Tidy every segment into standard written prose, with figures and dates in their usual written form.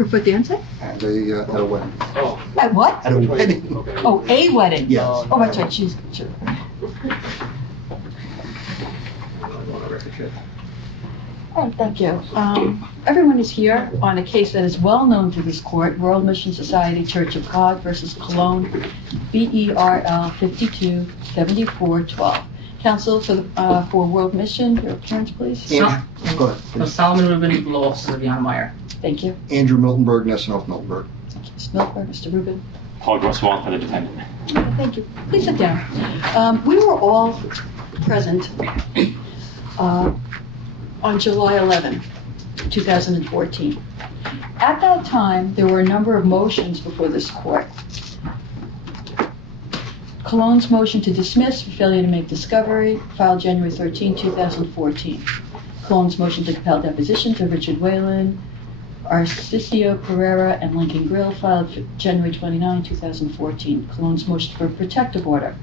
Cripfoot dancing? At a wedding. Oh, At what? At a wedding. okay. Oh, a wedding? Yes. Oh, that's right, she's, sure. All right, thank you. Everyone is here on a case that is well known to this court, World Mission Society Church of God versus Colón, BERL 527412. Counsel for World Mission, your appearance, please. Andrew, go ahead. So Solomon Rubin, Law Office of Jan Meyer. Thank you. Andrew Miltenberg, Nessenhoff Miltenberg. Thank you, Ms. Milford, Mr. Rubin. Paul Grosswald for the defendant. Okay, thank you. Please sit down. We were all present on July 11, 2014. At that time, there were a number of motions before this court. Colón's motion to dismiss for failure to make discovery, filed January 13, 2014. Colón's motion to compel depositions of Richard Whalen, Arcicio Pereira, and Lincoln Grill, filed January 29, 2014. Colón's motion for a protective order,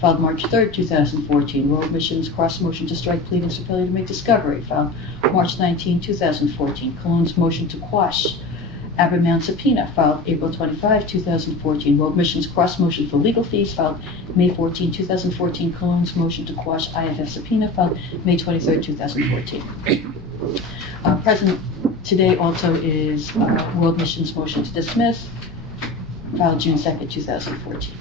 filed March 3, 2014. World Mission's cross motion to strike pleadings for failure to make discovery, filed March 19, 2014. Colón's motion to quash Abermount subpoena, filed April 25, 2014. World Mission's cross motion for legal fees, filed May 14, 2014. Colón's motion to quash IFF subpoena, filed May 23, 2014. Present today also is World Mission's motion to dismiss, filed June 2, 2014.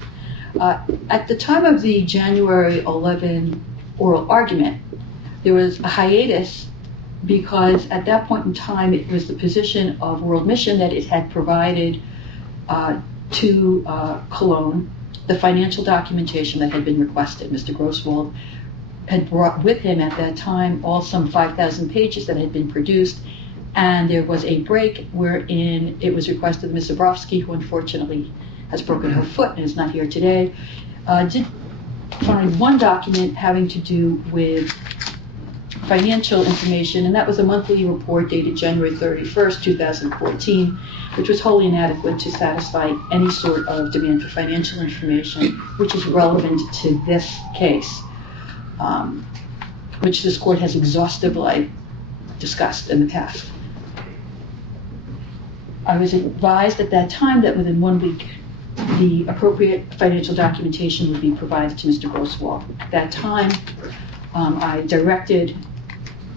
At the time of the January 11 oral argument, there was a hiatus because at that point in time, it was the position of World Mission that it had provided to Colón the financial documentation that had been requested. Mr. Grosswald had brought with him at that time all some 5,000 pages that had been produced, and there was a break wherein it was requested that Ms. Zabrowski, who unfortunately has broken her foot and is not here today, did find one document having to do with financial information, and that was a monthly report dated January 31st, 2014, which was wholly inadequate to satisfy any sort of demand for financial information, which is relevant to this case, which this court has exhaustively discussed in the past. I was advised at that time that within 1 week, the appropriate financial documentation would be provided to Mr. Grosswald. At that time, I directed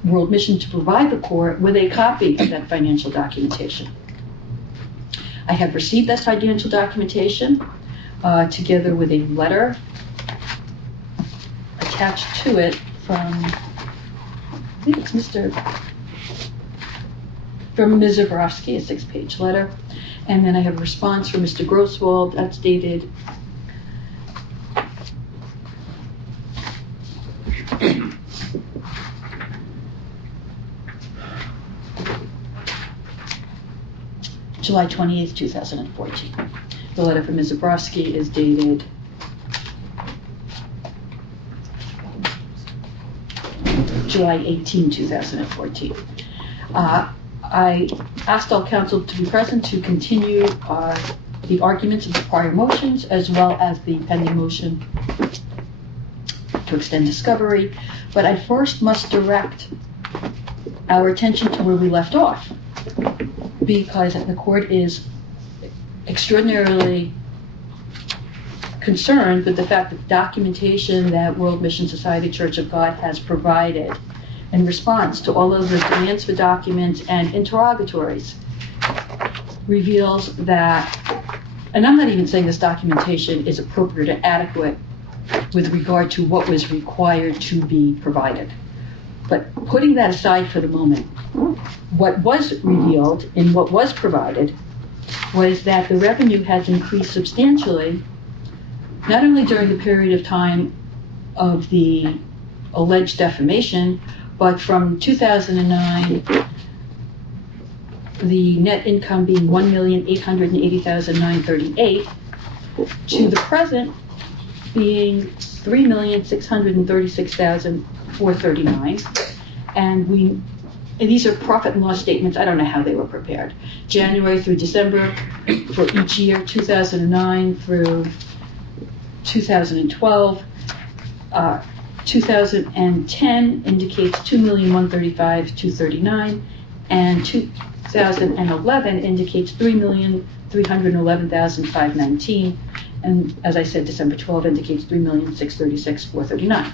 World Mission to provide the court with a copy of that financial documentation. I have received that financial documentation together with a letter attached to it from, I think it's from Ms. Zabrowski, a 6-page letter. And then I have a response from Mr. Grosswald that's dated July 28th, 2014. The letter from Ms. Zabrowski is dated July 18, 2014. I asked all counsel to be present to continue the arguments of the prior motions as well as the pending motion to extend discovery, but I first must direct our attention to where we left off, because the court is extraordinarily concerned with the fact that the documentation that World Mission Society Church of God has provided in response to all of the demands for documents and interrogatories reveals that, and I'm not even saying this documentation is appropriate or adequate with regard to what was required to be provided. But putting that aside for the moment, what was revealed in what was provided was that the revenue has increased substantially, not only during the period of time of the alleged defamation, but from 2009, the net income being $1,880,938 to the present being $3,636,439, and these are profit and loss statements. I don't know how they were prepared. January through December for each year, 2009 through 2012. 2010 indicates $2,135,239, and 2011 indicates 3,311,519, and as I said, December 12 indicates 3,636,439.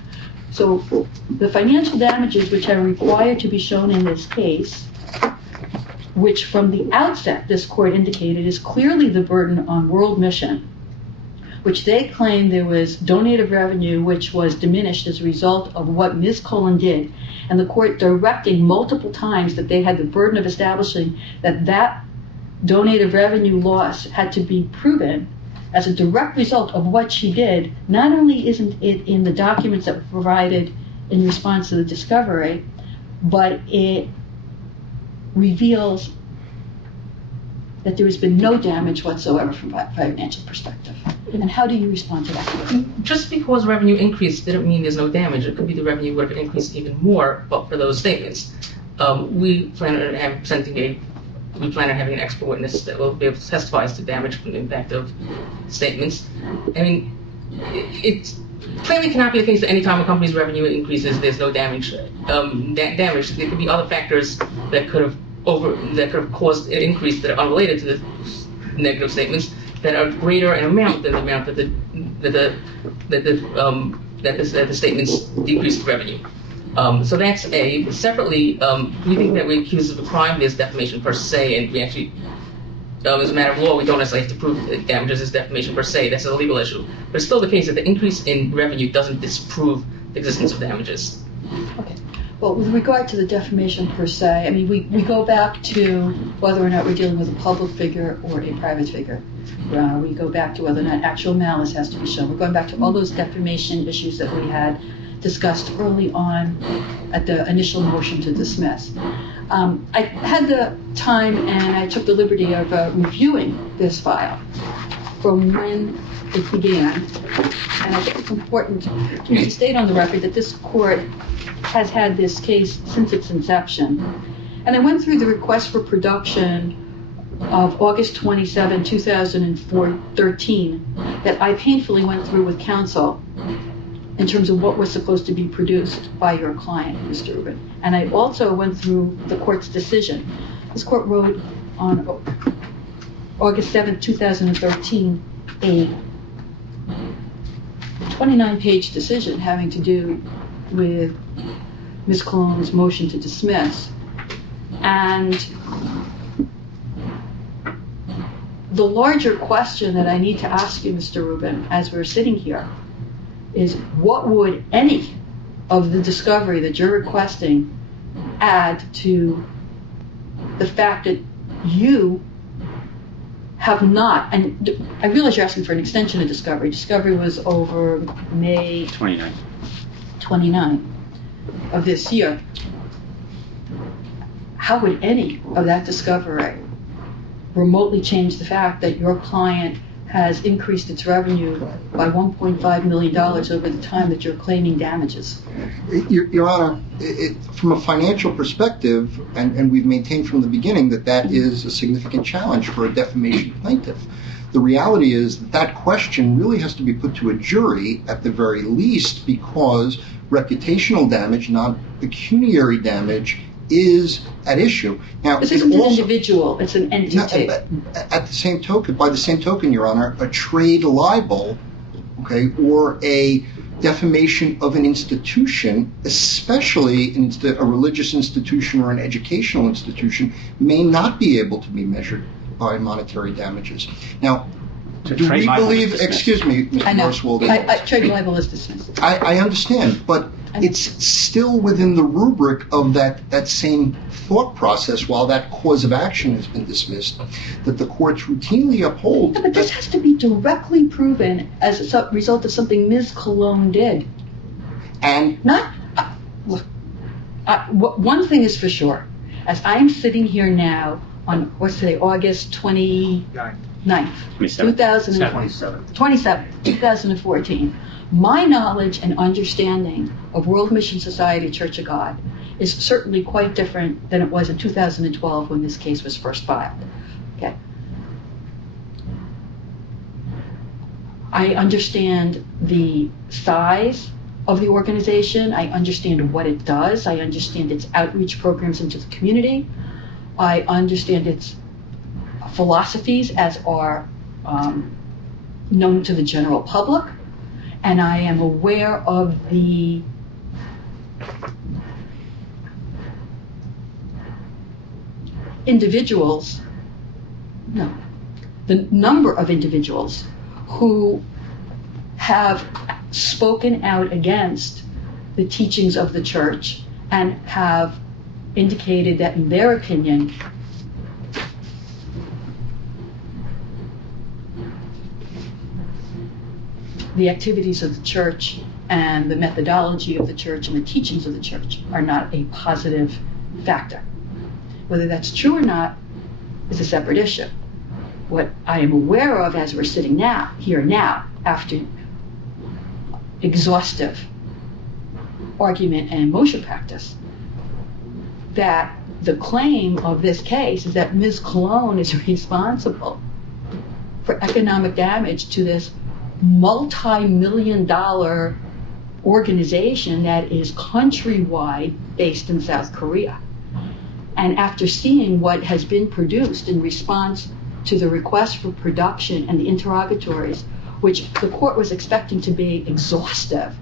So the financial damages which are required to be shown in this case, which from the outset this court indicated is clearly the burden on World Mission, which they claim there was donative revenue which was diminished as a result of what Ms. Colón did, and the court directing multiple times that they had the burden of establishing that that donative revenue loss had to be proven as a direct result of what she did. Not only isn't it in the documents that were provided in response to the discovery, but it reveals that there has been no damage whatsoever from a financial perspective. And how do you respond to that? Just because revenue increased didn't mean there's no damage. It could be the revenue would have increased even more, but for those statements. We plan on having an expert witness that will be able to testify as to damage from the impact of statements. I mean, it's plainly cannot be the case that any time a company's revenue increases, there's no damage. Damage. There could be other factors that could have caused an increase that are unrelated to the negative statements that are greater in amount than the amount that the statements decreased revenue. So that's A. Separately, we think that we're accused of a crime. There's defamation per se, and we actually, as a matter of law, we don't necessarily have to prove that damages is defamation per se. That's a legal issue. But it's still the case that the increase in revenue doesn't disprove the existence of damages. Okay. Well, with regard to the defamation per se, I mean, we go back to whether or not we're dealing with a public figure or a private figure. We go back to whether or not actual malice has to be shown. We're going back to all those defamation issues that we had discussed early on at the initial motion to dismiss. I had the time and I took the liberty of reviewing this file from when it began. And I think it's important to state on the record that this court has had this case since its inception. And I went through the request for production of August 27, 2013 that I painfully went through with counsel in terms of what was supposed to be produced by your client, Mr. Rubin. And I also went through the court's decision. This court wrote on August 7, 2013 a 29-page decision having to do with Ms. Colón's motion to dismiss. And the larger question that I need to ask you, Mr. Rubin, as we're sitting here, is what would any of the discovery that you're requesting add to the fact that you have not, and I realize you're asking for an extension of discovery. Discovery was over May 29 of this year. How would any of that discovery remotely change the fact that your client has increased its revenue by $1.5 million over the time that you're claiming damages? Your Honor, from a financial perspective, and we've maintained from the beginning that is a significant challenge for a defamation plaintiff. The reality is that question really has to be put to a jury at the very least, because reputational damage, not pecuniary damage, is at issue. Now, this isn't an individual, it's an entity. At the same token, by the same token, Your Honor, a trade libel, okay, or a defamation of an institution, especially a religious institution or an educational institution, may not be able to be measured by monetary damages. Now, do we believe, excuse me, Mr. Norriswold. Trade libel is dismissed. I understand, but it's still within the rubric of that same thought process, while that cause of action has been dismissed, that the courts routinely uphold. Yeah, but this has to be directly proven as a result of something Ms. Colón did. And not, one thing is for sure, as I'm sitting here now on, what's today, August 29th, 2014, my knowledge and understanding of World Mission Society Church of God is certainly quite different than it was in 2012 when this case was first filed. Okay. I understand the size of the organization. I understand what it does. I understand its outreach programs into the community. I understand its philosophies as are known to the general public, and I am aware of the the number of individuals who have spoken out against the teachings of the church and have indicated that, in their opinion, the activities of the church and the methodology of the church and the teachings of the church are not a positive factor. Whether that's true or not is a separate issue. What I am aware of as we're sitting here now, after exhaustive argument and motion practice, that the claim of this case is that Ms. Colón is responsible for economic damage to this multi-million-dollar organization that is countrywide based in South Korea. And after seeing what has been produced in response to the request for production and the interrogatories, which the court was expecting to be exhaustive,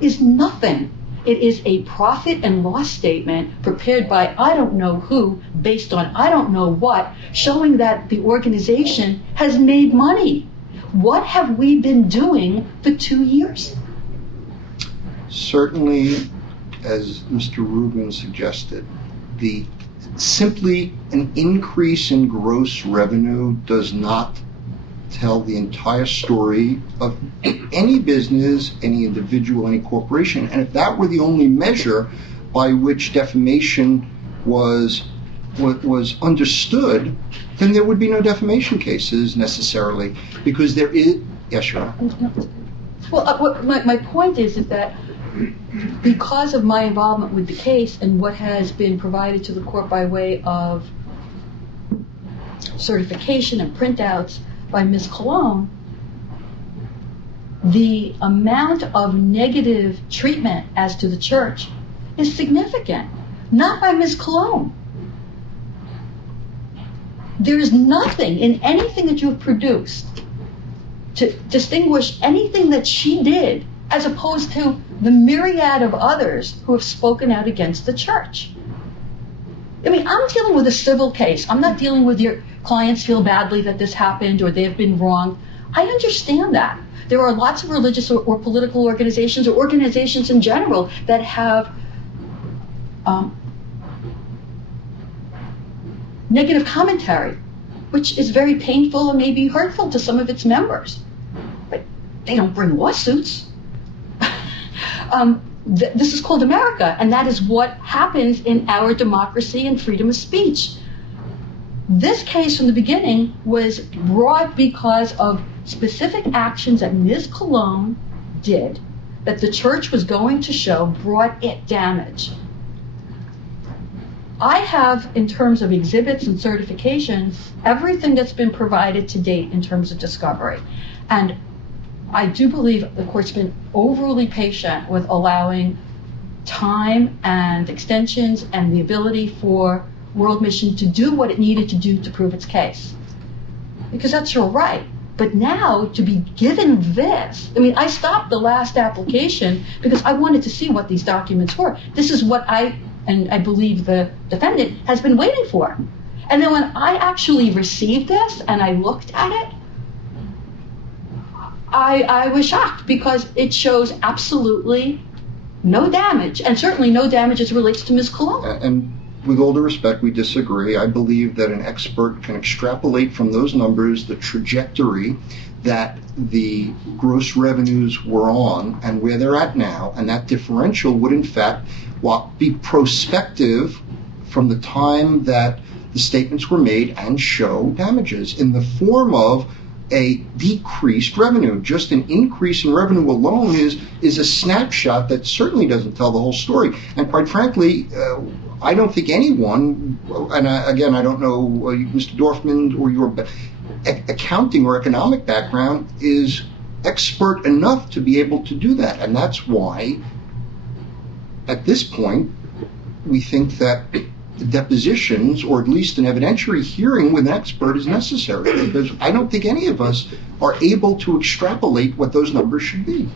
is nothing. It is a profit and loss statement prepared by I don't know who, based on I don't know what, showing that the organization has made money. What have we been doing for 2 years? Certainly, as Mr. Rubin suggested, simply an increase in gross revenue does not tell the entire story of any business, any individual, any corporation. And if that were the only measure by which defamation was understood, then there would be no defamation cases necessarily, because there is. Yes, Your Honor. Well, my point is that because of my involvement with the case and what has been provided to the court by way of certification and printouts by Ms. Colón, the amount of negative treatment as to the church is significant, not by Ms. Colón. There is nothing in anything that you have produced to distinguish anything that she did as opposed to the myriad of others who have spoken out against the church. I mean, I'm dealing with a civil case. I'm not dealing with your clients feel badly that this happened or they have been wronged. I understand that. There are lots of religious or political organizations or organizations in general that have negative commentary, which is very painful and maybe hurtful to some of its members. But they don't bring lawsuits. This is called America, and that is what happens in our democracy and freedom of speech. This case from the beginning was brought because of specific actions that Ms. Colón did that the church was going to show brought it damage. I have, in terms of exhibits and certifications, everything that's been provided to date in terms of discovery. And I do believe the court's been overly patient with allowing time and extensions and the ability for World Mission to do what it needed to do to prove its case. Because that's your right. But now, to be given this, I mean, I stopped the last application because I wanted to see what these documents were. This is what I believe the defendant has been waiting for. And then when I actually received this and I looked at it, I was shocked because it shows absolutely no damage, and certainly no damage as it relates to Ms. Colón. And with all due respect, we disagree. I believe that an expert can extrapolate from those numbers the trajectory that the gross revenues were on and where they're at now, and that differential would in fact be prospective from the time that the statements were made and show damages in the form of a decreased revenue. Just an increase in revenue alone is a snapshot that certainly doesn't tell the whole story. And quite frankly, I don't think anyone, and again, I don't know Mr. Dorfman or your accounting or economic background, is expert enough to be able to do that. And that's why, at this point, we think that depositions, or at least an evidentiary hearing with an expert is necessary, because I don't think any of us are able to extrapolate what those numbers should be.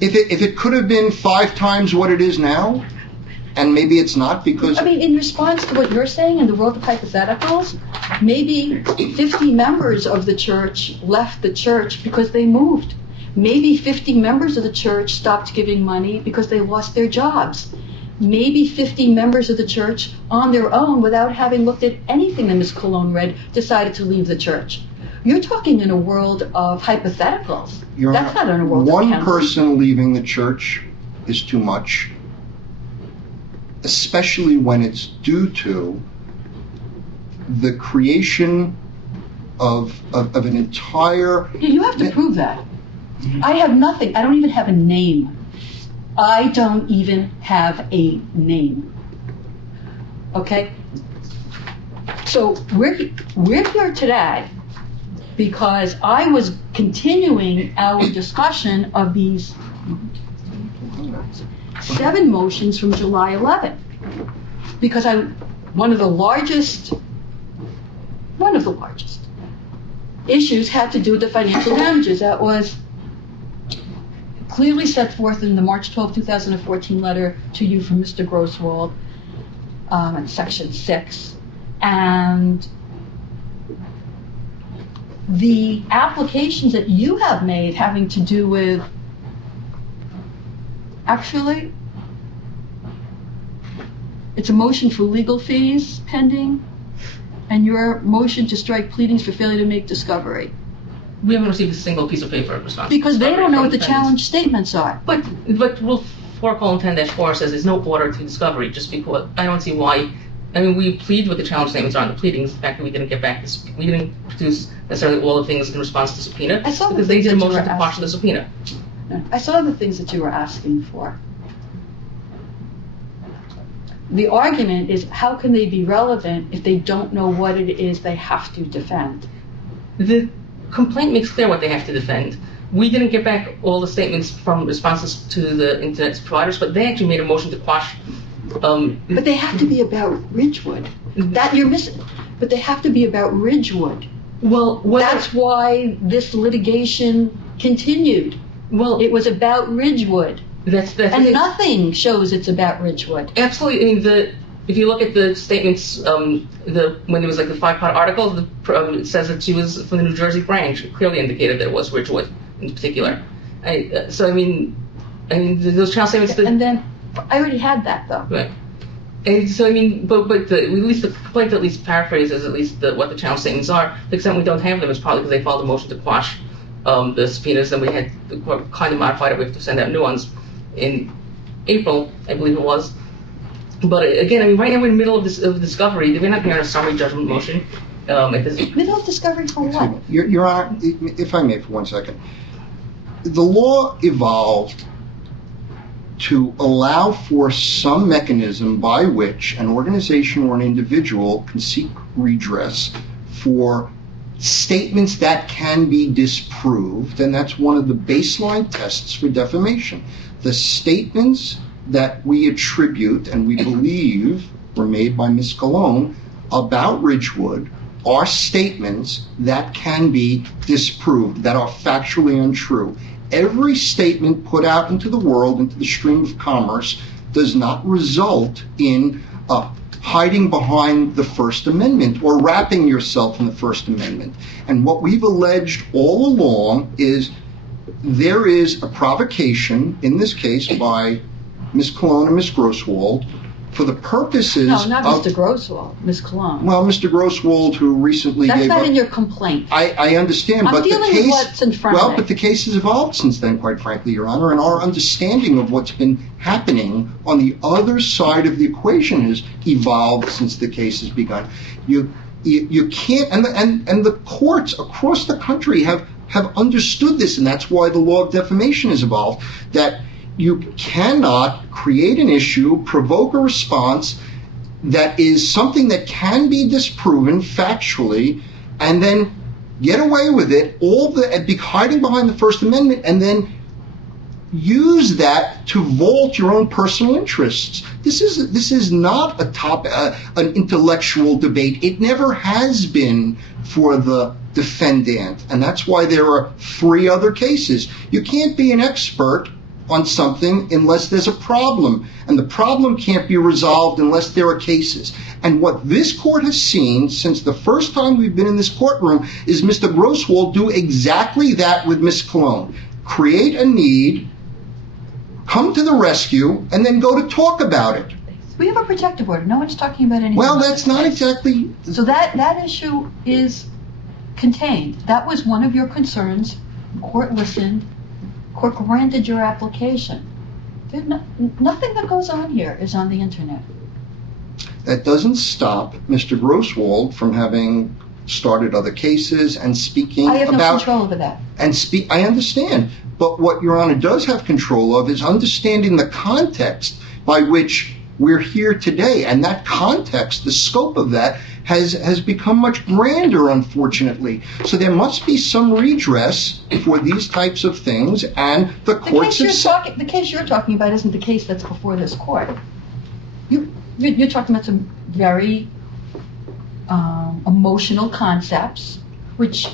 If it could have been 5 times what it is now, and maybe it's not because... I mean, in response to what you're saying in the world of hypotheticals, maybe 50 members of the church left the church because they moved. Maybe 50 members of the church stopped giving money because they lost their jobs. Maybe 50 members of the church, on their own, without having looked at anything that Ms. Colón read, decided to leave the church. You're talking in a world of hypotheticals. That's not in a world of one counseling. person leaving the church is too much, especially when it's due to the creation of an entire... You have to prove that. I have nothing. I don't even have a name. I don't even have a name. Okay? So we're here today because I was continuing our discussion of these 7 motions from July 11. Because one of the largest issues had to do with the financial damages. That was clearly set forth in the March 12, 2014 letter to you from Mr. Grosswald in section 6. And the applications that you have made having to do with, actually, it's a motion for legal fees pending, and your motion to strike pleadings for failure to make discovery. We haven't received a single piece of paper in response. Because they don't know what the Defendants. challenge statements are. But Rule 4:10-4 says there's no order to discovery, just because I don't see why. I mean, we plead what the challenge statements are on the pleadings. The fact that we didn't get back this, we didn't produce necessarily all the things in response to the subpoena, I saw the because they things did a that you motion were to quash asking. the subpoena. I saw the things that you were asking for. The argument is, how can they be relevant if they don't know what it is they have to defend? The complaint makes clear what they have to defend. We didn't get back all the statements from responses to the internet providers, but they actually made a motion to quash. But they have to be about Ridgewood. That you're missing. But they have to be about Ridgewood. Well, That's why this litigation continued. well, It was about Ridgewood. that's And nothing shows it's about Ridgewood. absolutely. I mean, if you look at the statements, when it was like the 5-part article, it says that she was from the New Jersey branch. It clearly indicated that it was Ridgewood in particular. So I mean, those child statements. And then, I already had that though. Right. And so I mean, but at least the complaint at least paraphrases at least what the challenge statements are. The extent we don't have them is probably because they filed a motion to quash the subpoenas, and we had the court kind of modified it. We have to send out new ones in April, I believe it was. But again, I mean, right now we're in the middle of this discovery. We're not hearing a summary judgment motion. At this. Middle of discovery for what? Your Honor, if I may for 1 second. The law evolved to allow for some mechanism by which an organization or an individual can seek redress for statements that can be disproved, and that's one of the baseline tests for defamation. The statements that we attribute and we believe were made by Ms. Colón about Ridgewood are statements that can be disproved, that are factually untrue. Every statement put out into the world, into the stream of commerce, does not result in hiding behind the First Amendment or wrapping yourself in the First Amendment. And what we've alleged all along is there is a provocation, in this case by Ms. Colón and Ms. Grosswald, for the purposes No, not of... Mr. Grosswald, Ms. Colón. Well, Mr. Grosswald, who recently That's gave not up... in your complaint. I understand, I'm but the dealing case... with what's in front of Well, me. but the case has evolved since then, quite frankly, Your Honor, and our understanding of what's been happening on the other side of the equation has evolved since the case has begun. You can't... And the courts across the country have understood this, and that's why the law of defamation has evolved, that you cannot create an issue, provoke a response that is something that can be disproven factually, and then get away with it, be hiding behind the First Amendment, and then use that to vault your own personal interests. This is not an intellectual debate. It never has been for the defendant, and that's why there are 3 other cases. You can't be an expert on something unless there's a problem, and the problem can't be resolved unless there are cases. And what this court has seen since the first time we've been in this courtroom is Mr. Grosswald do exactly that with Ms. Colón. Create a need, come to the rescue, and then go to talk about it. We have a protective order. No one's talking about anything. Well, that's not exactly... So that issue is contained. That was one of your concerns. Court listened. Court granted your application. Nothing that goes on here is on the internet. That doesn't stop Mr. Grosswald from having started other cases and speaking about... I have no control over that. I understand. But what Your Honor does have control of is understanding the context by which we're here today. And that context, the scope of that, has become much grander, unfortunately. So there must be some redress for these types of things, and the courts have... The case you're talking about isn't the case that's before this court. You're talking about some very emotional concepts, which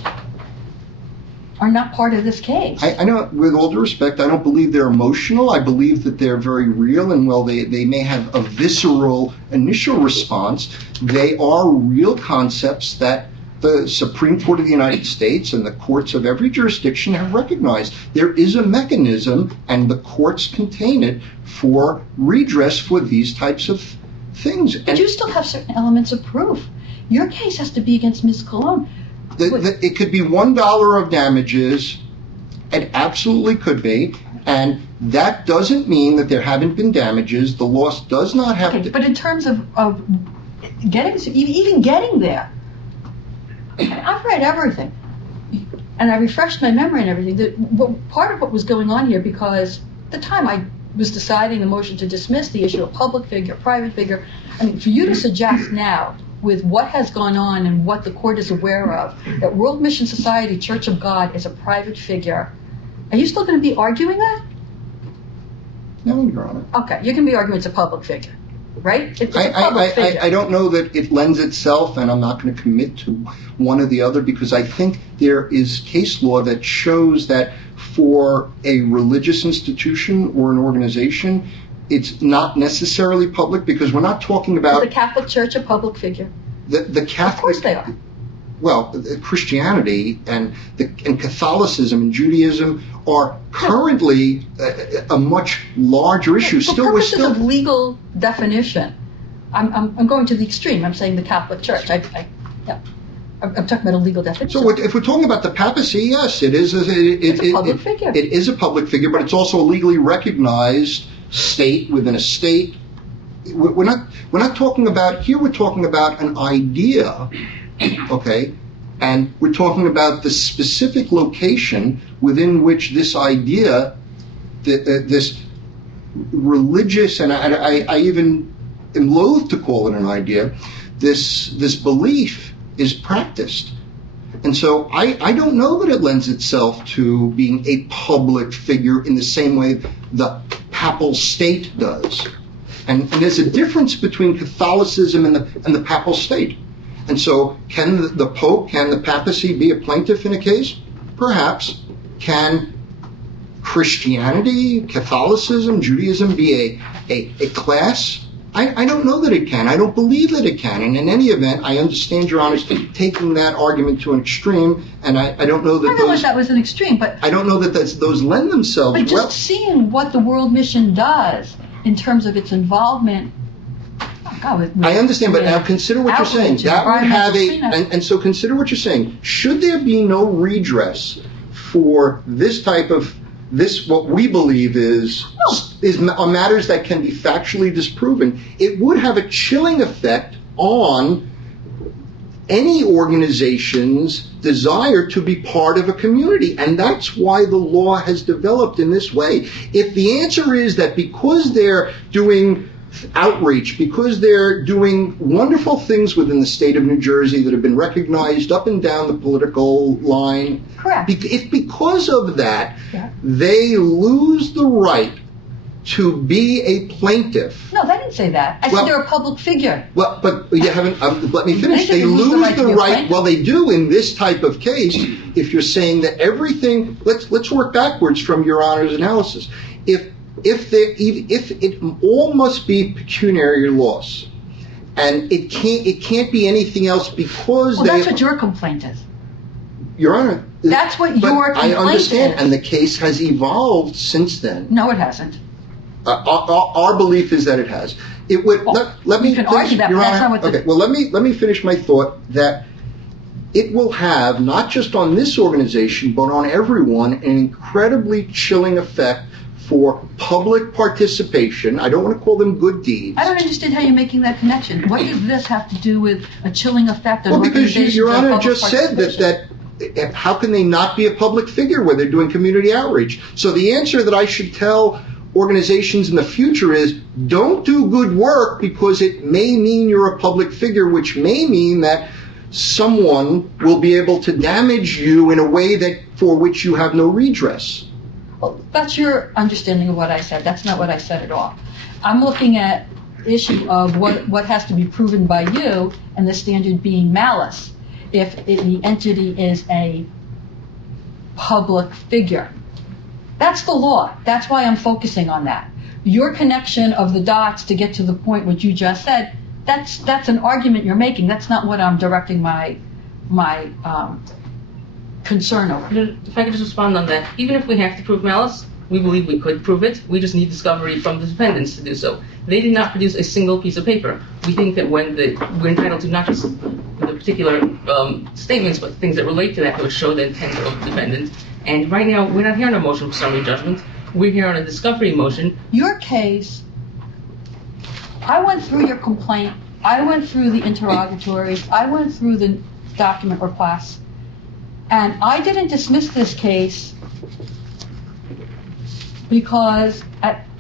are not part of this case. I know, with all due respect, I don't believe they're emotional. I believe that they're very real, and while they may have a visceral initial response, they are real concepts that the Supreme Court of the United States and the courts of every jurisdiction have recognized. There is a mechanism, and the courts contain it, for redress for these types of things. But you still have certain elements of proof. Your case has to be against Ms. Colón. It could be $1 of damages. It absolutely could be. And that doesn't mean that there haven't been damages. The loss does not have to... But in terms of even getting there, I've read everything. And I refreshed my memory and everything. Part of what was going on here, because at the time I was deciding the motion to dismiss the issue of public figure, private figure. I mean, for you to suggest now, with what has gone on and what the court is aware of, that World Mission Society Church of God is a private figure, are you still going to be arguing that? No, Your Honor. Okay, you can be arguing it's a public figure, right? It's a public figure. I don't know that it lends itself, and I'm not going to commit to one or the other, because I think there is case law that shows that for a religious institution or an organization, it's not necessarily public, because we're not talking about... Is the Catholic Church a public figure? The Catholic... Of course they are. Well, Christianity and Catholicism and Judaism are currently a much larger issue. For purposes of legal definition, I'm going to the extreme. I'm saying the Catholic Church. I'm talking about a legal definition. So if we're talking about the papacy, yes, it is. It's a public figure. It is a public figure, but it's also a legally recognized state within a state. We're not talking about here. We're talking about an idea, okay, and we're talking about the specific location within which this idea, this religious, and I even am loath to call it an idea, this belief is practiced. And so I don't know that it lends itself to being a public figure in the same way the papal state does. And there's a difference between Catholicism and the papal state. And so can the Pope, can the papacy be a plaintiff in a case? Perhaps. Can Christianity, Catholicism, Judaism be a class? I don't know that it can. I don't believe that it can. And in any event, I understand Your Honor's taking that argument to an extreme, and I don't know that I realize that was an extreme, but... I don't know that those lend themselves But just seeing what the World Mission does in terms of its involvement... I understand, but now consider what you're saying. That would have and so consider what you're saying. Should there be no redress for this type of... what we believe are matters that can be factually disproven, it would have a chilling effect on any organization's desire to be part of a community. And that's why the law has developed in this way. If the answer is that because they're doing outreach, because they're doing wonderful things within the state of New Jersey that have been recognized up and down the political line, Correct. if because of that, Yeah. they lose the right to be a plaintiff. No, they didn't say that. I Well- said they're a public figure. Well, but you haven't, let me finish. They They lose the lose right to the be a right, plaintiff. well, they do in this type of case, if you're saying that everything, let's work backwards from Your Honor's analysis. If it all must be pecuniary loss, and it can't be anything else because Well, they. that's what your complaint is. Your Honor. That's what but your complaint I understand, is. and the case has evolved since then. No, it hasn't. Our belief is that it has. It would. Well, Let me you can finish, argue that, Your but that's Honor. not what the- Okay. Well, let me finish my thought that it will have not just on this organization but on everyone an incredibly chilling effect for public participation. I don't want to call them good deeds. I don't understand how you're making that connection. What does this have to do with a chilling effect on Well, because organizations Your that Honor have public just said participation? that how can they not be a public figure when they're doing community outreach? So the answer that I should tell organizations in the future is don't do good work because it may mean you're a public figure, which may mean that someone will be able to damage you in a way that for which you have no redress. Well, that's your understanding of what I said. That's not what I said at all. I'm looking at the issue of what has to be proven by you, and the standard being malice. If the entity is a public figure. That's the law. That's why I'm focusing on that. Your connection of the dots to get to the point what you just said, that's an argument you're making. That's not what I'm directing my concern over. If I could just respond on that, even if we have to prove malice, we believe we could prove it. We just need discovery from the defendants to do so. They did not produce a single piece of paper. We think that we're entitled to not just the particular statements, but things that relate to that would show the intent of the defendant. And right now, we're not here on a motion for summary judgment. We're here on a discovery motion. Your case, I went through your complaint, I went through the interrogatories, I went through the document requests, and I didn't dismiss this case because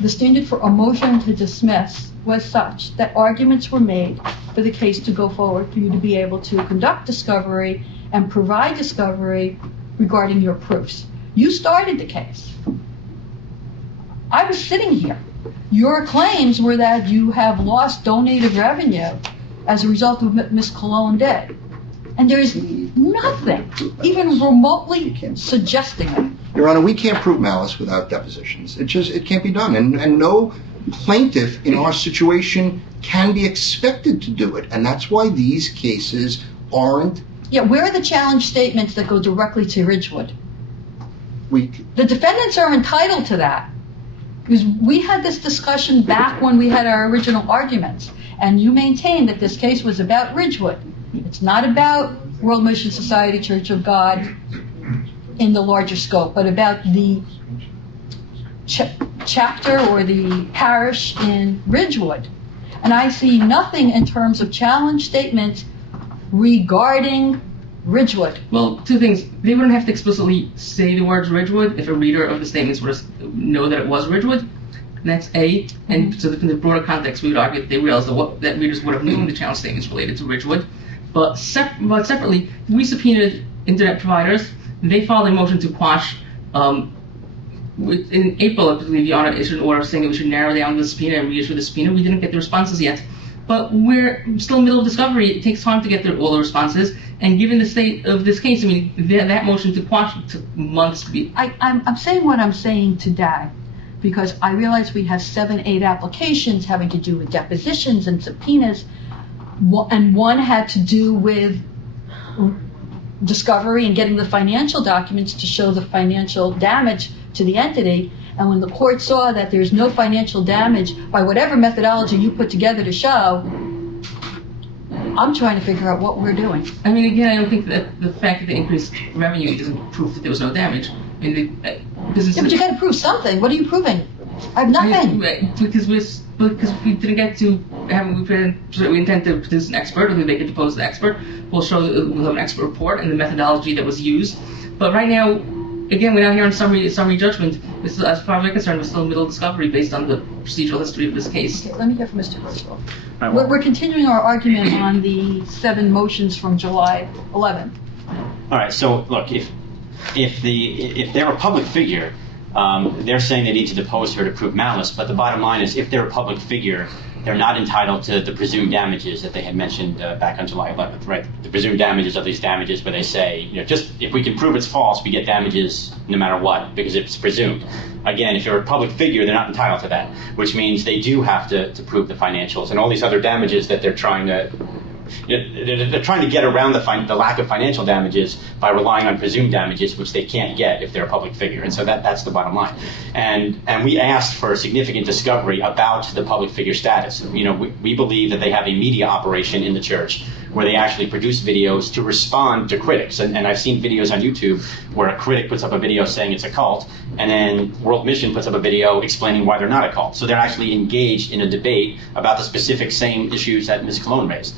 the standard for a motion to dismiss was such that arguments were made for the case to go forward, for you to be able to conduct discovery and provide discovery regarding your proofs. You started the case. I was sitting here. Your claims were that you have lost donated revenue as a result of what Ms. Colón did. And there is nothing even remotely suggesting it. Your Honor, we can't prove malice without depositions. It can't be done. And no plaintiff in our situation can be expected to do it. And that's why these cases aren't. Yeah, where are the challenge statements that go directly to Ridgewood? The defendants are entitled to that. Because we had this discussion back when we had our original arguments. And you maintained that this case was about Ridgewood. It's not about World Mission Society Church of God in the larger scope, but about the chapter or the parish in Ridgewood. And I see nothing in terms of challenge statements regarding Ridgewood. Well, two things. They wouldn't have to explicitly say the words Ridgewood if a reader of the statements would know that it was Ridgewood. That's A. And so in the broader context, we would argue that they realized that readers would have known the challenge statements related to Ridgewood. But separately, we subpoenaed internet providers. They filed a motion to quash. In April, I believe, Your Honor issued an order saying that we should narrow down the subpoena and reissue the subpoena. We didn't get the responses yet. But we're still in the middle of discovery. It takes time to get all the responses. And given the state of this case, I mean, that motion to quash took months to be. I'm saying what I'm saying today because I realize we have 7-8 applications having to do with depositions and subpoenas. And one had to do with discovery and getting the financial documents to show the financial damage to the entity. And when the court saw that there's no financial damage by whatever methodology you put together to show, I'm trying to figure out what we're doing. I mean, again, I don't think that the fact that they increased revenue doesn't prove that there was no damage. I mean, Yeah, but you got to prove something. What are you proving? I have nothing. Because we didn't get to we intend to produce an expert, or they could depose the expert. We'll have an expert report and the methodology that was used. But right now, again, we're not here on summary judgment. As far as we're concerned, we're still in the middle of discovery based on the procedural history of this case. Okay, let me hear from Mr. Percival. Right, well- We're continuing our argument on the 7 motions from July 11th. All right, so look, if they're a public figure, they're saying they need to depose her to prove malice, but the bottom line is if they're a public figure, they're not entitled to the presumed damages that they had mentioned back on July 11th, right? The presumed damages are these damages where they say, just if we can prove it's false, we get damages no matter what, because it's presumed. Again, if you're a public figure, they're not entitled to that, which means they do have to prove the financials and all these other damages that they're trying to get around the lack of financial damages by relying on presumed damages, which they can't get if they're a public figure. And so that's the bottom line. And we asked for significant discovery about the public figure status. We believe that they have a media operation in the church where they actually produce videos to respond to critics. And I've seen videos on YouTube where a critic puts up a video saying it's a cult, and then World Mission puts up a video explaining why they're not a cult. So they're actually engaged in a debate about the specific same issues that Ms. Colón raised.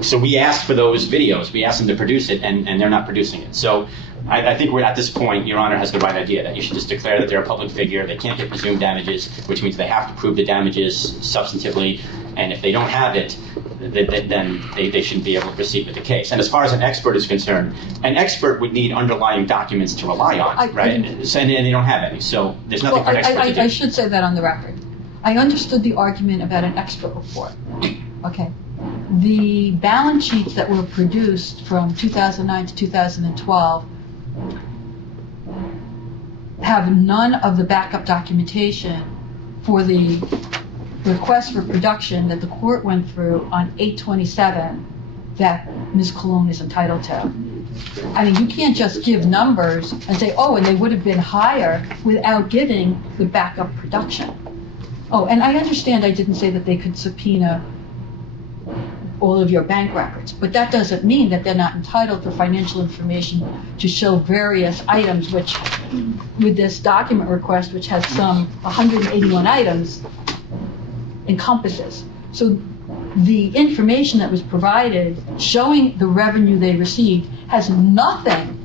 So we asked for those videos. We asked them to produce it, and they're not producing it. So I think we're at this point, Your Honor has the right idea that you should just declare that they're a public figure. They can't get presumed damages, which means they have to prove the damages substantively. And if they don't have it, then they shouldn't be able to proceed with the case. And as far as an expert is concerned, an expert would need underlying documents to rely on, right? And they don't have any. So there's nothing for an expert to do. I should say that on the record. I understood the argument about an expert report. Okay. The balance sheets that were produced from 2009 to 2012 have none of the backup documentation for the request for production that the court went through on 8/27 that Ms. Colón is entitled to. I mean, you can't just give numbers and say, oh, and they would have been higher without giving the backup production. Oh, and I understand I didn't say that they could subpoena all of your bank records, but that doesn't mean that they're not entitled to financial information to show various items, which with this document request, which has some 181 items, encompasses. So the information that was provided showing the revenue they received has nothing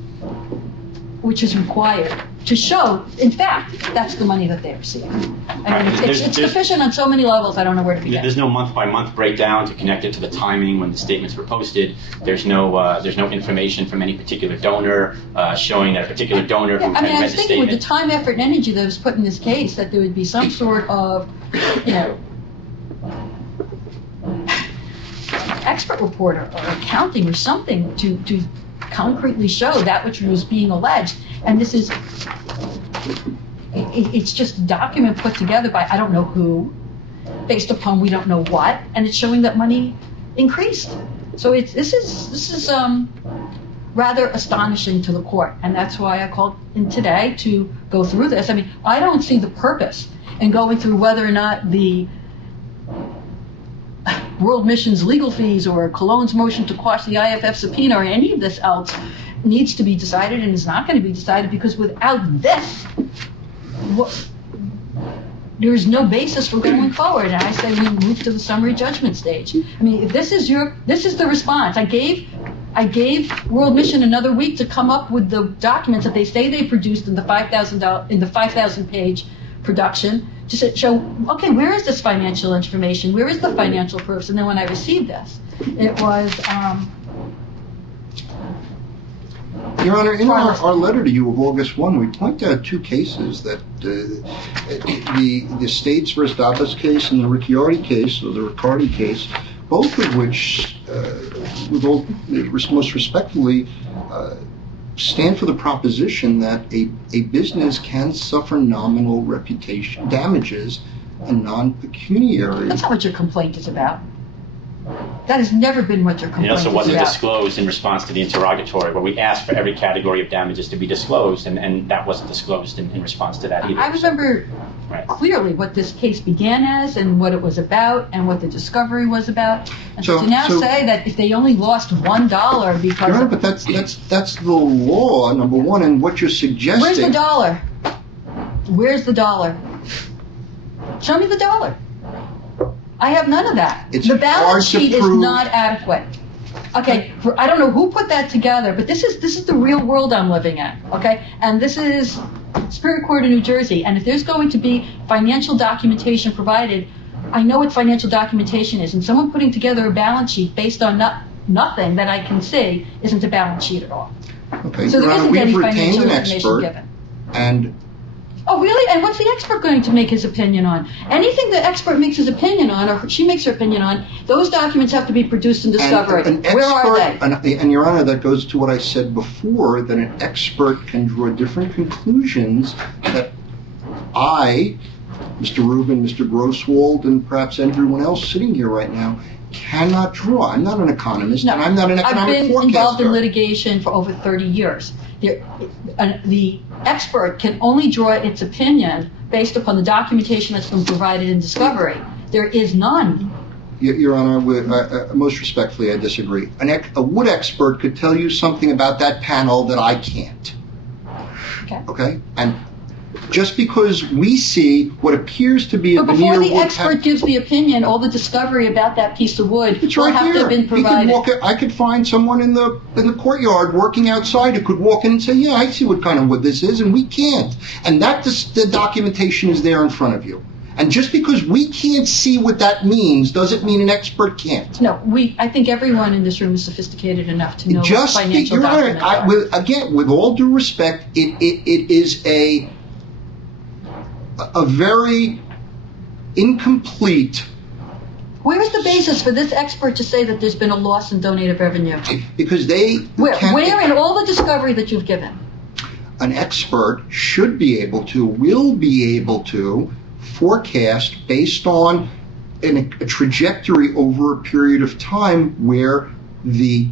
which is required to show, in fact, that's the money that they received. I mean, it's deficient on so many levels, I don't know where to begin. There's no month-by-month breakdown to connect it to the timing when the statements were posted. There's no information from any particular donor showing that a particular donor who had read the statement. I was thinking with the time, effort, and energy that was put in this case, that there would be some sort of, expert report or accounting or something to concretely show that which was being alleged. And this is, it's just a document put together by I don't know who, based upon we don't know what, and it's showing that money increased. So this is rather astonishing to the court, and that's why I called in today to go through this. I mean, I don't see the purpose in going through whether or not the World Mission's legal fees or Colón's motion to quash the IFF subpoena or any of this else needs to be decided, and is not going to be decided, because without this, there is no basis for going forward. And I say we move to the summary judgment stage. I mean, if this is the response. I gave World Mission another week to come up with the documents that they say they produced in the 5,000 page production, to show, okay, where is this financial information? Where is the financial proofs? And then when I received this, it was Your Honor, in our letter to you of August 1, we point out two cases that the States versus Abbas case and the Ricciardi case, or the Riccardi case, both of which, most respectfully, stand for the proposition that a business can suffer nominal reputation damages and non-pecuniary. That's not what your complaint is about. That has never been what your complaint is about. It also wasn't disclosed in response to the interrogatory, where we asked for every category of damages to be disclosed, and that wasn't disclosed in response to that either. I remember clearly what this case began as and what it was about and what the discovery was about. And so to now say that if they only lost $1 because Your Honor, but that's the law, number one, and what you're suggesting. Where's the dollar? Where's the dollar? Show me the dollar. I have none of that. It's the balance sheet is prove. not adequate. Okay, I don't know who put that together, but this is the real world I'm living in, okay? And this is Superior Court of New Jersey, and if there's going to be financial documentation provided, I know what financial documentation is, and someone putting together a balance sheet based on nothing that I can see isn't a balance sheet at all. Okay, So there Your Honor, isn't any we've retained financial an information expert, given. and Oh, really? And what's the expert going to make his opinion on? Anything the expert makes his opinion on, or she makes her opinion on, those documents have to be produced in discovery. an Where are they? And Your Honor, that goes to what I said before, that an expert can draw different conclusions that I, Mr. Rubin, Mr. Grosswald, and perhaps everyone else sitting here right now, cannot draw. I'm not an economist, and I'm not an economic I've been forecaster. involved in litigation for over 30 years. The expert can only draw its opinion based upon the documentation that's been provided in discovery. There is none. Your Honor, most respectfully, I disagree. A wood expert could tell you something about that panel that I can't. Okay? And just because we see what appears to be a But veneer before the wood expert gives the opinion, all the discovery about that piece of wood it's will right have here. to have been provided. I could find someone in the courtyard working outside who could walk in and say, yeah, I see what kind of wood this is, and we can't. And the documentation is there in front of you. And just because we can't see what that means doesn't mean an expert can't. No, I think everyone in this room is sophisticated enough to know what financial Your Honor, documents are. again, with all due respect, it is a very incomplete. Where is the basis for this expert to say that there's been a loss in donated revenue? Because they Where in all the discovery that you've given? An expert should be able to, will be able to forecast based on a trajectory over a period of time where the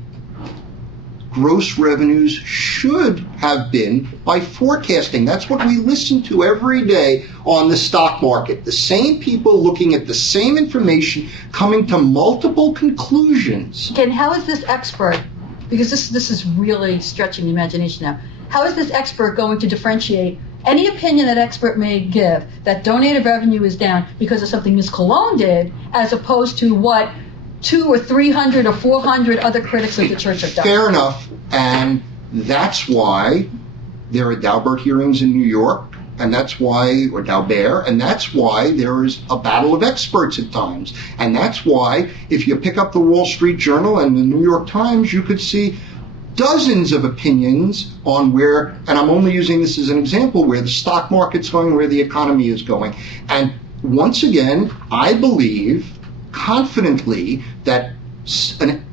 gross revenues should have been by forecasting. That's what we listen to every day on the stock market. The same people looking at the same information, coming to multiple conclusions. Again, how is this expert, because this is really stretching the imagination now, how is this expert going to differentiate any opinion that expert may give that donated revenue is down because of something Ms. Colón did, as opposed to what 200 or 300 or 400 other critics of the church have done? Fair enough, and that's why there are Daubert hearings in New York, and that's why, or Daubert, and that's why there is a battle of experts at times. And that's why, if you pick up the Wall Street Journal and the New York Times, you could see dozens of opinions on where, and I'm only using this as an example, where the stock market's going, where the economy is going. And once again, I believe confidently that an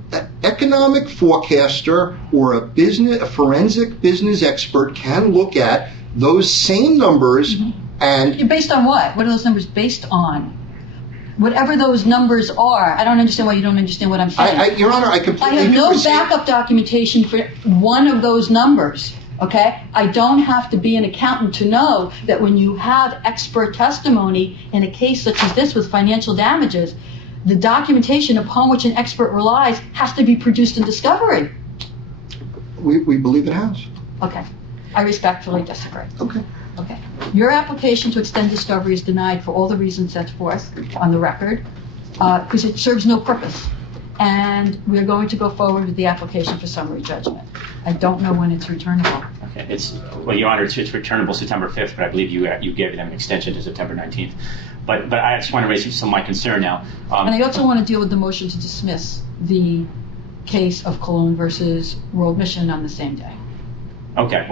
economic forecaster or a forensic business expert can look at those same numbers and... Based on what? What are those numbers based on? Whatever those numbers are, I don't understand why you don't understand what I'm saying. Your Honor, I completely I have no understand. backup documentation for one of those numbers, okay? I don't have to be an accountant to know that when you have expert testimony in a case such as this with financial damages, the documentation upon which an expert relies has to be produced in discovery. We believe it has. Okay. I respectfully disagree. Okay. Okay. Your application to extend discovery is denied for all the reasons set forth on the record, because it serves no purpose. And we're going to go forward with the application for summary judgment. I don't know when it's returnable. Okay, well, Your Honor, it's returnable September 5th, but I believe you gave them an extension to September 19th. But I just want to raise some of my concern now. And I also want to deal with the motion to dismiss the case of Colón versus World Mission on the same day. Okay,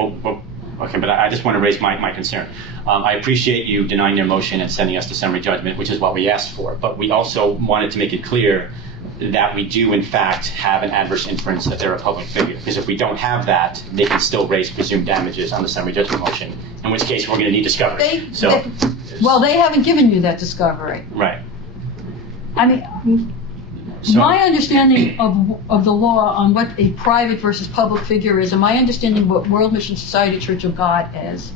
okay, but I just want to raise my concern. I appreciate you denying their motion and sending us to summary judgment, which is what we asked for. But we also wanted to make it clear that we do, in fact, have an adverse inference that they're a public figure. Because if we don't have that, they can still raise presumed damages on the summary judgment motion, in which case we're going to need discovery. They haven't given you that discovery. Right. I mean, my understanding of the law on what a private versus public figure is, and my understanding of what World Mission Society Church of God is,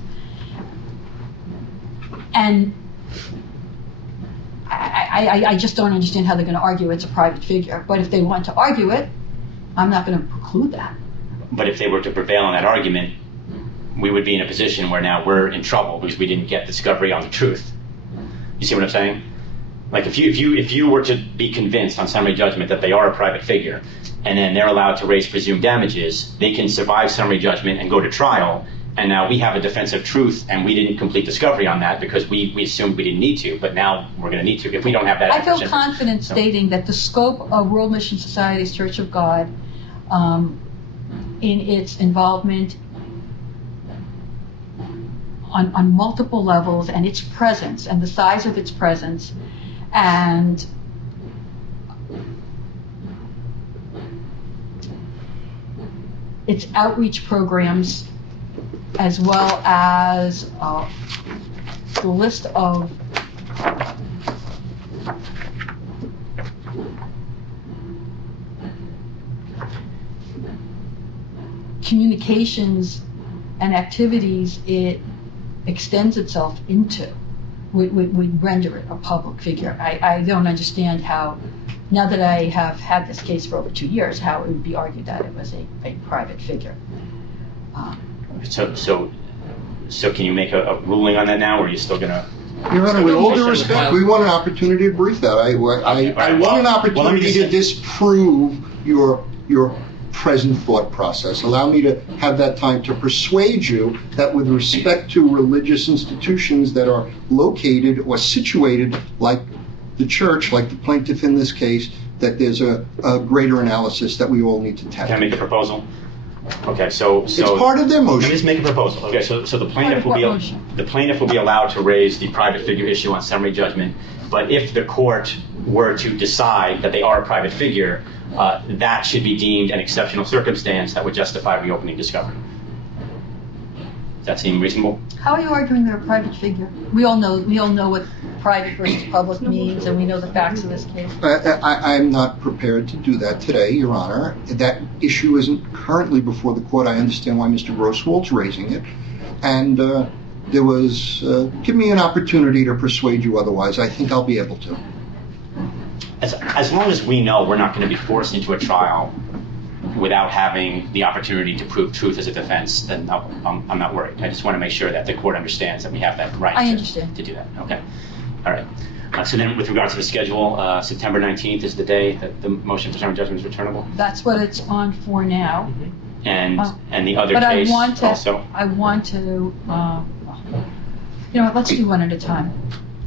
and I just don't understand how they're going to argue it's a private figure. But if they want to argue it, I'm not going to preclude that. But if they were to prevail on that argument, we would be in a position where now we're in trouble because we didn't get discovery on the truth. You see what I'm saying? Like if you were to be convinced on summary judgment that they are a private figure, and then they're allowed to raise presumed damages, they can survive summary judgment and go to trial. And now we have a defense of truth, and we didn't complete discovery on that because we assumed we didn't need to, but now we're going to need to if we don't have that. I feel evidence. confident stating that the scope of World Mission Society's Church of God in its involvement on multiple levels, and its presence and the size of its presence, and its outreach programs, as well as the list of communications and activities it extends itself into would render it a public figure. I don't understand how, now that I have had this case for over 2 years, how it would be argued that it was a private figure. So can you make a ruling on that now, or are you still going to? Your Honor, with all due respect, we want an opportunity to brief that. I want an opportunity to disprove your present thought process. Allow me to have that time to persuade you that with respect to religious institutions that are located or situated like the church, like the plaintiff in this case, that there's a greater analysis that we all need to tap. Can I make a proposal? Okay, so it's part of their let me motion. just make a proposal. Okay, so the plaintiff will be allowed to raise the private figure issue on summary judgment, but if the court were to decide that they are a private figure, that should be deemed an exceptional circumstance that would justify reopening discovery. Does that seem reasonable? How are you arguing they're a private figure? We all know what private versus public means, and we know the facts of this case. I'm not prepared to do that today, Your Honor. That issue isn't currently before the court. I understand why Mr. Grosswald's raising it. And there was, give me an opportunity to persuade you otherwise. I think I'll be able to. As long as we know we're not going to be forced into a trial without having the opportunity to prove truth as a defense, then I'm not worried. I just want to make sure that the court understands that we have that right to do that. Okay. All right. So then with regard to the schedule, September 19th is the day that the motion for summary judgment is returnable? That's what it's on for now. Mm-hmm. And the other but case also? I want to, you know what, let's do one at a time.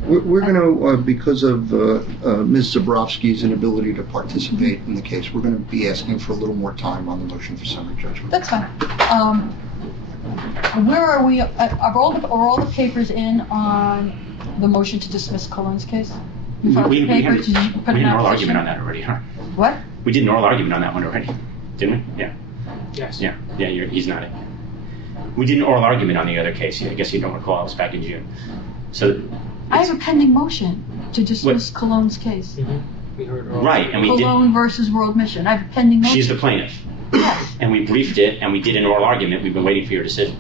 We're going to, because of Ms. Zabrowski's inability to participate in the case, we're going to be asking for a little more time on the motion for summary judgment. That's fine. Where are we? Are all the papers in on the motion to dismiss Colón's case? We did an oral argument on that already, huh? What? We did an oral argument on that one already, didn't we? Yeah. Yes. Yeah. He's nodding. We did an oral argument on the other case. I guess you don't recall. It was back in June. So. I have a pending motion to dismiss Colón's case. Mm-hmm. We heard right, and we Colón versus World Mission. I have a pending motion. She's the plaintiff. Yes. And we briefed it, and we did an oral argument. We've been waiting for your decision.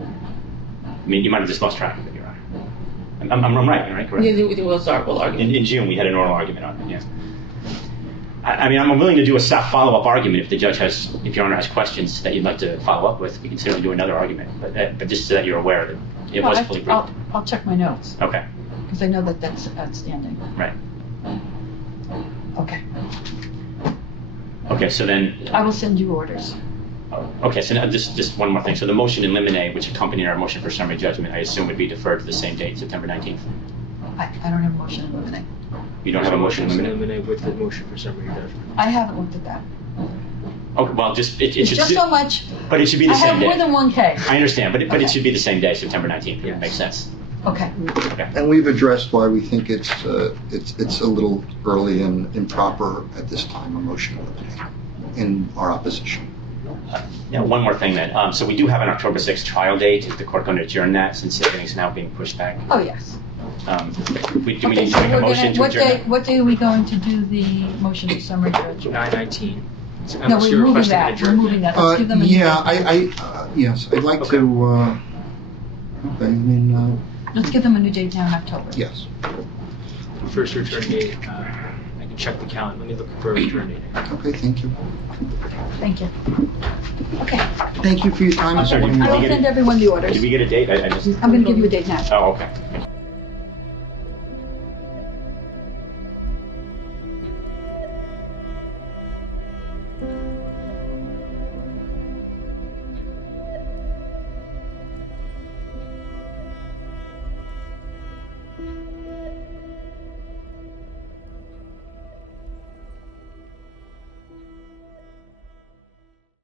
I mean, you might have just lost track of it, Your Honor. I'm right, correct? Yeah, it was our oral argument. In June, we had an oral argument on it, yeah. I mean, I'm willing to do a follow-up argument if if Your Honor has questions that you'd like to follow up with. We can certainly do another argument, but just so that you're aware that it was fully briefed. I'll check my notes. Okay. Because I know that that's outstanding. Right. Okay. Okay, so then. I will send you orders. Okay, so now just one more thing. So the motion in limine, which accompanied our motion for summary judgment, I assume would be deferred to the same date, September 19th. I don't have a motion in limine. You don't have a motion in limine? With the motion for summary judgment. I haven't looked at that. Okay, well, it should just so much. But it should be the same day. I have more than one case. I understand, but Okay. it should be the same day, September 19th. Yeah, makes sense. Okay. And we've addressed why we think it's a little early and improper at this time, a motion in our opposition. Now, one more thing then. So we do have an October 6th trial date. Is the court going to adjourn that since everything's now being pushed back? Oh, yes. Do we need to make a motion to adjourn? What day are we going to do the motion for summary judgment? 9/19. No, we're moving that. We're moving that. Let's give them a yes, I'd like to, let's give them a new date now in October. yes. First return date, I can check the calendar. Let me look for a return date. Okay, thank you. Thank you. Okay. Thank you for your time. I'm sorry, I will send everyone the orders. Did we get a date? I'm going to give you a date now. Oh, okay.